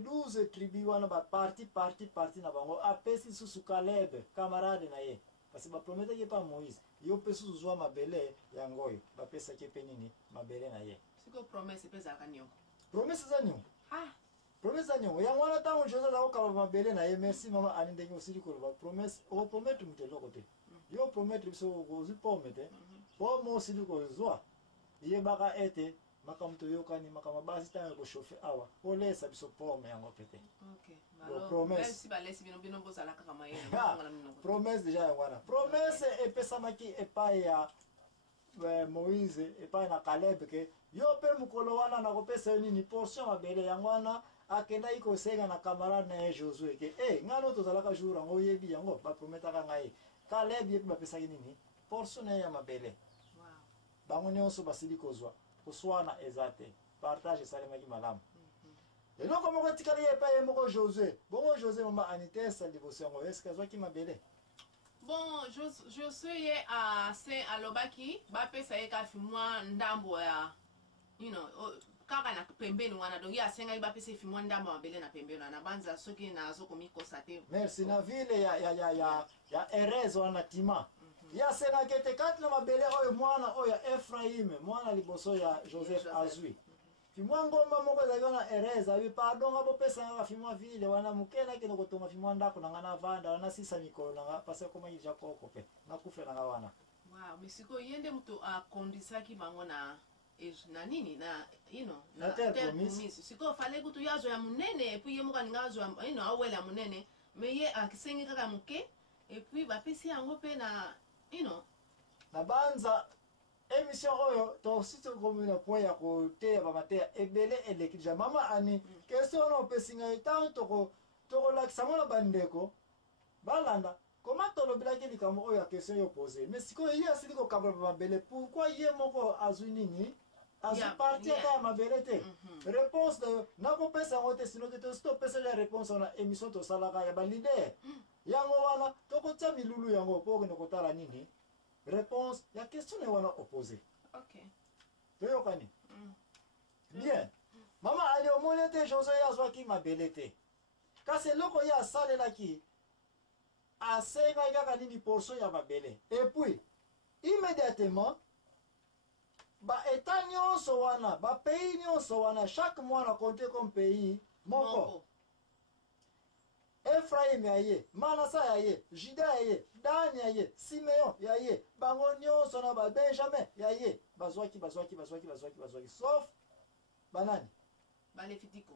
12 tribus wana ba parti na bango apesi susu Caleb camarade na ye parce que ba prometa ke pa Moïse yo pesu zwa mabele ya ngoyo ba pesa ke penini mabele na ye siko promesse pesa kanyo promesse za nyo promesse za nyo ya ngwana tango Joseph za ko mabele na ye merci mama ani ndenge osili ko ba promesse o promettre mutelo kote yo promettre biso ko zi pomete po mo osili ko zwa ye baka ete makamto yokani makama basi tango ko chauffer awa olesa biso pome yango pete okay promesse si balesi bino bozala kaka mayele promesse déjà ya wana promesse epesamaki epai ya Moïse epai na Caleb ke yo pe mukolo wana na kopesa yo nini portion mabele yango wana akenda ikosenga na camarade na Josué ke ngano tozalaka jour yango yebi yango ba prometaka ngai Caleb yebi bapesaki nini portion ya mabele bango nyonso basili kozwa koswana ezate partage salemaki malamu eloko moko tikali epai moko Josué bongo Josué mama anitesa liboso yango eske azwaki mabele bon Josué ye a se alobaki bapesa ye ka fimwa ndambo ya kaka na pembeni wana donc ya senga bapesa fimwa ndambo mabele na pembeni na banza soki na azokomi kosate merci na ville ya Erez wana tima ya senga kete kati na mabele oyo mwana oyo Ephraim mwana liboso ya Joseph azwi fimwa ngomba moko ezalaki na Erez abi pardon abo pesa nga fimwa ville wana mukena kino kotonga fimwa ndako na ngana vanda wana sisa mikolo na parce que koma yija koko pe na kufe na wana misiko yende mtu akondisaki bango na nini na na terre promise siko fale kutu yazo ya munene et puis ye moka ngazo awela ya munene mais ye akisengi kaka muke et puis bapesi yango pe na na banza émission oyo to sito komuna point ya koteya bamateya ebele elekija mama ani question no pesinga itanto to lakisa mona bandeko balanda comment tolobilaki likambo oyo ya question yo poser mais siko ye asili ko kabla mabele pourquoi ye moko azwi nini azwi parti ya mabele te réponse de nako pesa ngote sino que to stop pesa la réponse na émission to salaka ya balide yango wana to ko tsa milulu yango po ko kotala nini réponse ya question est wana opposé OK toyokani bien mama ali omonete Josué azwaki mabele te kasi loko ya salelaki asenga kaka nini portion ya mabele et puis immédiatement ba état nyonso wana ba pays nyonso wana chaque mois na compter comme pays moko Ephraim yaye, Manasa yaye, Juda yaye, Dan yaye, Simeon yaye, bango nyonso na ba Benjamin yaye, bazwaki sauf banani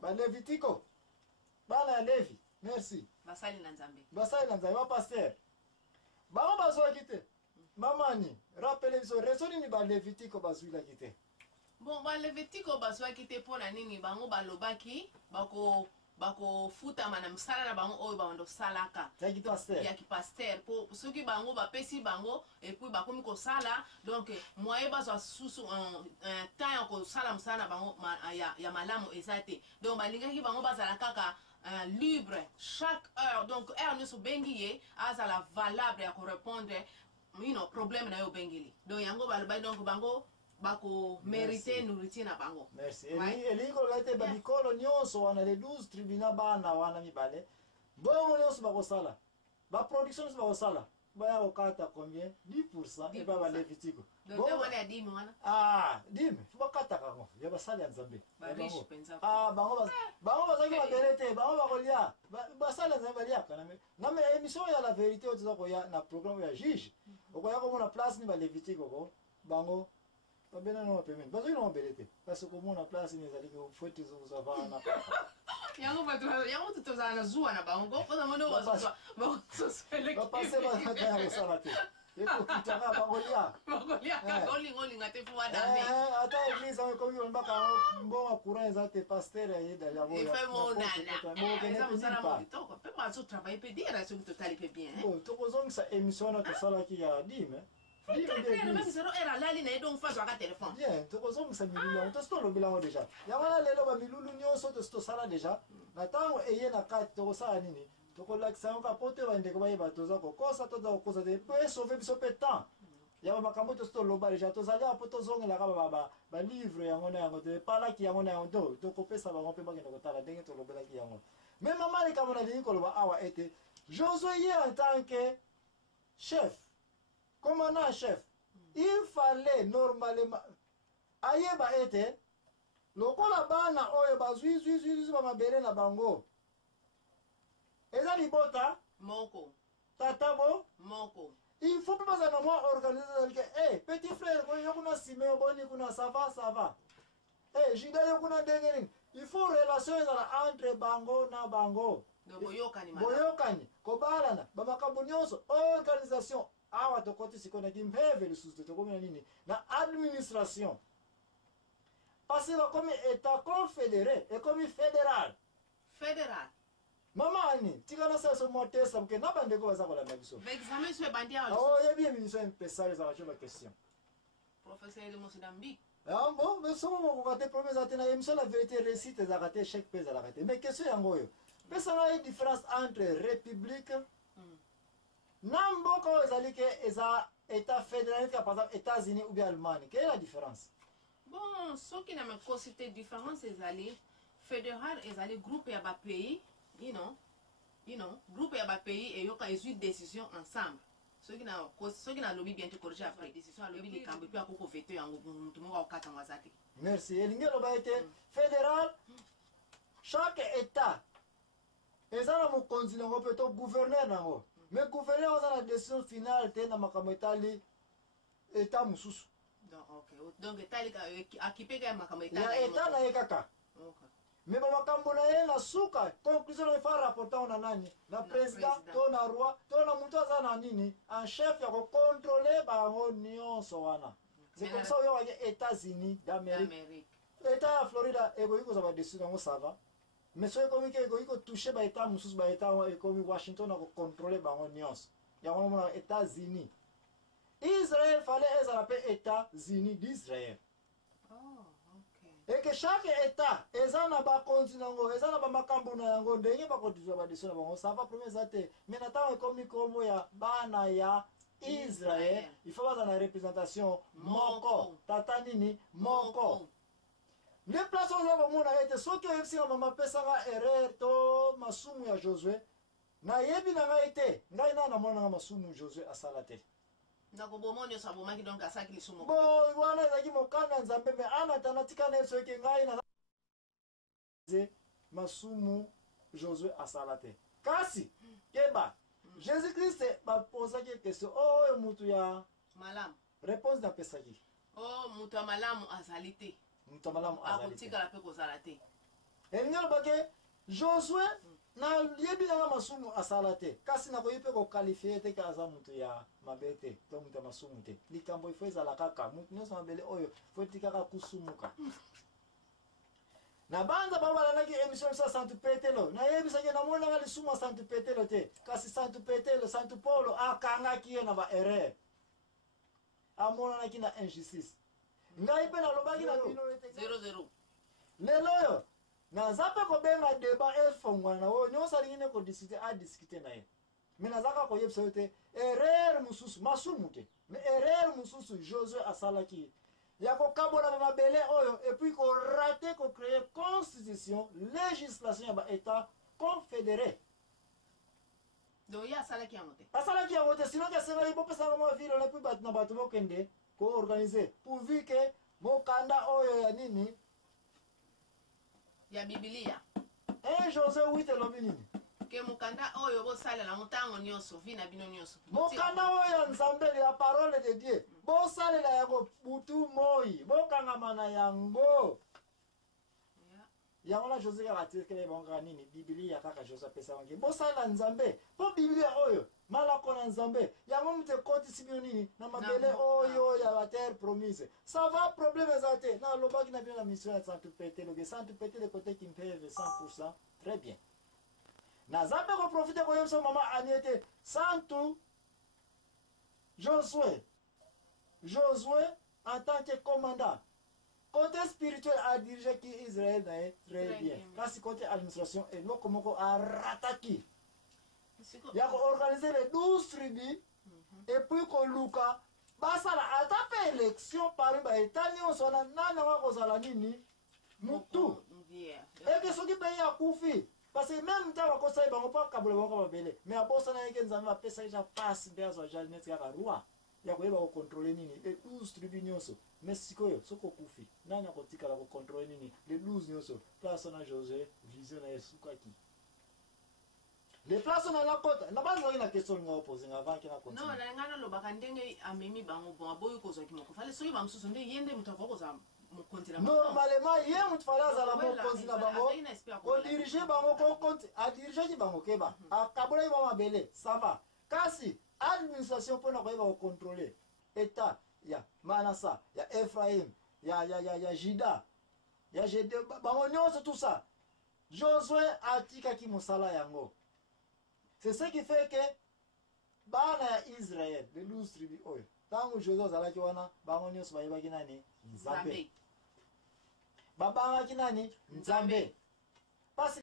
Balevitiko bana ya Levi merci basali na Nzambe ba pasteur bango bazwaki te mamani rappelez biso raison nini Balevitiko bazwila kite bon Balevitiko bazwaki te pona nini bango balobaki bako futa mana msala na bango oyo bando salaka ya ki pasteur po soki bango bapesi bango et puis bakomi ko sala donc moye bazwa susu temps ko sala msala na bango ya malamu ezate donc balingaki bango bazala kaka libre chaque heure donc heure nyonso bengi ye azala valable ya ko répondre problème na yo bengili donc yango balobai donc bango bako mériter nourriture na bango merci eli ko gate ba bikolo nyonso wana les 12 tribunaux bana wana mibale bongo nyonso bako sala ba production nyonso bako sala baya okata combien 10% et ba Levitiko donc wana ya 10 wana 10 fuba kata kango ya basala ya Nzambe riche penza bango bazaki ba berete bango bakolia basala Nzambe lia kana na me émission ya la vérité otuza ko ya na programme ya juge okoya ko mona place ni ba Levitiko ko bango babena no payment bazoi no belete parce que mon place ni ezali ko fouette zo savana yango tutozana zuwa na bango ko mono wazwa ba sosele ba passer ba ta salate eko kitaka bagolia kaka olinga te fuwa dame ata église on ko yo mbaka mbonga courant ezate pasteur ya da il fait mon nana ça na mo to ko pe ba zo travailler pe dire ce que total pe bien bon to ko zong sa émission na to sala ki ya dime era lali na donc fa ka téléphone bien to ko zong sa milulu to sto lo bilango déjà ya wana lelo ba milulu nyonso to sto sala déjà na tango eye na kati to ko sala nini to ko lakisa ka pote ba ndeko ba yeba to za ko kosa to za ko kosa de pe sauver biso pe temps ya makambo to sto loba deja to zali apo to zongela ka ba livre yango na yango te pala ki yango na yango to kopesa bango pe bakende kotala ndenge to lobela ki yango mais mama le kamona lingi koloba awa ete Josué y en tant que chef commandant chef il fallait normalement ayeba ete lokola bana oyo bazwi ba mabele na bango eza libota moko tatabo moko il faut pas ça moi organiser que petit frère ko yokuna Siméon boni kuna ça va Juda yokuna ndengeni il faut relation entre bango na bango boyokani kobalana bamakambo nyonso organisation awa tokoti sikona kimpeve lisusu tokomina nini na administration parce que comme état confédéré et comme fédéral mama ani tikana saso motesa porque na bandeko bazakola na biso examen sur bandia oh yebi émission spéciale za bacho ba question professeur de Mozambique bon mais somo mo ko te promesse atena émission la vérité récite za kate chaque pays za kate mais question yango yo pesa na différence entre république na mboka ezali ke eza état fédéral par exemple États-Unis ou bien Allemagne quelle est la différence bon ce qui na me cosité différence ezali fédéral ezali groupe ya ba pays you know groupe ya ba pays et yoka ezui décision ensemble ce qui na lobby bien te corriger après décision lobby les cambi puis akoko veto yango mutu mo wa kata ngazaki merci elingelo ba été fédéral chaque état ezala mokonzi nango pe to gouverneur nango mais gouverneur aza na décision finale te na makambo etali état mususu donc etali akipeka makambo etali ya état na ye kaka mais bamakambo na ye na suka conclusion na ifa rapporta na nani na président to na roi to na mutu aza na nini en chef ya kocontrôler bango nyonso wana c'est comme ça oyo wake États-Unis d'Amérique état ya Florida ekoki kozwa badécision yango ça va mais soki ekomi ke ekoki kotouche baétat mosusu baétat ekomi Washington na kocontrôler bango nyonso yango nomona États-Unis Israël fallait ezala mpe États-Unis d'Israël et que chaque état eza na bakonzi nango eza na bamakambo na yango ndenge bakotuzwa badesio na bango ça va premier eza te mais na ntango ekomi kombo ya bana ya Israël il faut baza na représentation moko tata nini moko nde place oza komona ete soki oyebisinga mama apesanga erreur to masumu ya Josué nayebi na ngai te ngai nana namonanga masumu Josué asala te nakobomoni oso abomaki donc asaki lisumu bo wana ezalaki mokanda nzambe me ana tana tikana ye soki ngai na masumu Josué asala te kasi keba Jésus Christ baposaki question oyo mutu ya malamu réponse napesaki mutu ya malamu azali te mutu ya malamu azali te akotikala mpe kozala te elingi alobaki Josué na yebi nanga masumu asala te kasi nakoyi mpe kokalifie te ke aza mutu ya mabe te to mutu ya masumu te likambo ifo ezala kaka mutu nyonso mabele oyo fo etikaka kusumuka na banza babalanaki émission biso ya Santu Petelo nayebisaki namonanga lisumu ya Santu Petelo te kasi Santu Petelo Santu Paulo akangaki ye na baerreur amonanaki na injustice ngai mpe nalobaki na bino 0-0 lelo oyo naza mpe kobenga débat efongwana na oyo nyonso alingi ne kodiscute adiscute na ye me naza kaka koyebisa yo te erreur mosusu masumu te me erreur mosusu Josué asalaki ya kokabola bamabele oyo epuis korate kocreye constitution législation ya baétat confédéré donc ye asalaki yango te asalaki yango te sino ke asengeli bopesaka mwa ville ona epuis bato na bato bokende koorganize pourvu ke mokanda oyo ya nini ya bibilia Josué 8 elobi nini ke mokanda oyo bosalela ntango nyonso vi na bino nyonso mokanda oyo ya nzambe ya parole de Dieu bosalela yango butu moi bokangama na yango yango na Josué kaka atikele bango kaka nini bibilia kaka Josué apesa bango bosalela nzambe mpo bibilia oyo malako na nzambe yango mutu ekotisi bino nini na mabele oyo ya baterre promise ça va problème eza te nalobaki na bino na mission ya Santu Petelo ke Santu Petelo ekoteki mpeve 100% très bien naza mpe koprofite koyebisa mama ani ete Santu Josué en tant que commandant côté spirituel a dirigé ki Israël na ye très bien kasi côté administration eloko moko arataki ya koorganize les 12 tribus et puis koluka basala ata pe élection parmi baétat nyonso wana nani akozala nini mutu eke soki pays akufi parce que même ntango akosali bango mpo akabola bango babele mais abosana yeke nzambe apesaki ja pasi mpe azwa ja neti kaka roi ya koyeba kokontrole nini le 12 tribu nyonso mais sikoyo soki okufi nani akotikala kokontrole nini le 12 nyonso place na José vision na esukaki les places on a la côte na bazali na question nga opposé nga avant kina continue non na ngana lobaka ndenge amemi bango bon aboyi kozwa ki moko fale soki bamususu nde yende mutu akokozwa mokonzi na normalement ye mutu fale azala mokonzi na bango kodirige bango kokonti adirigeki bango keba akabolaki ba mabele ça va kasi administration mpona koyeba kocontrôle état ya Manasa ya Ephraim ya Juda ya Gédé bango nyonso tout ça Josué atikaki mosala yango. C'est ce qui fait que bana ya Israël les 12 tribus oyo tango Josué azalaki wana bango nyonso bayebaki nani Nzambe babangaki nani Nzambe parce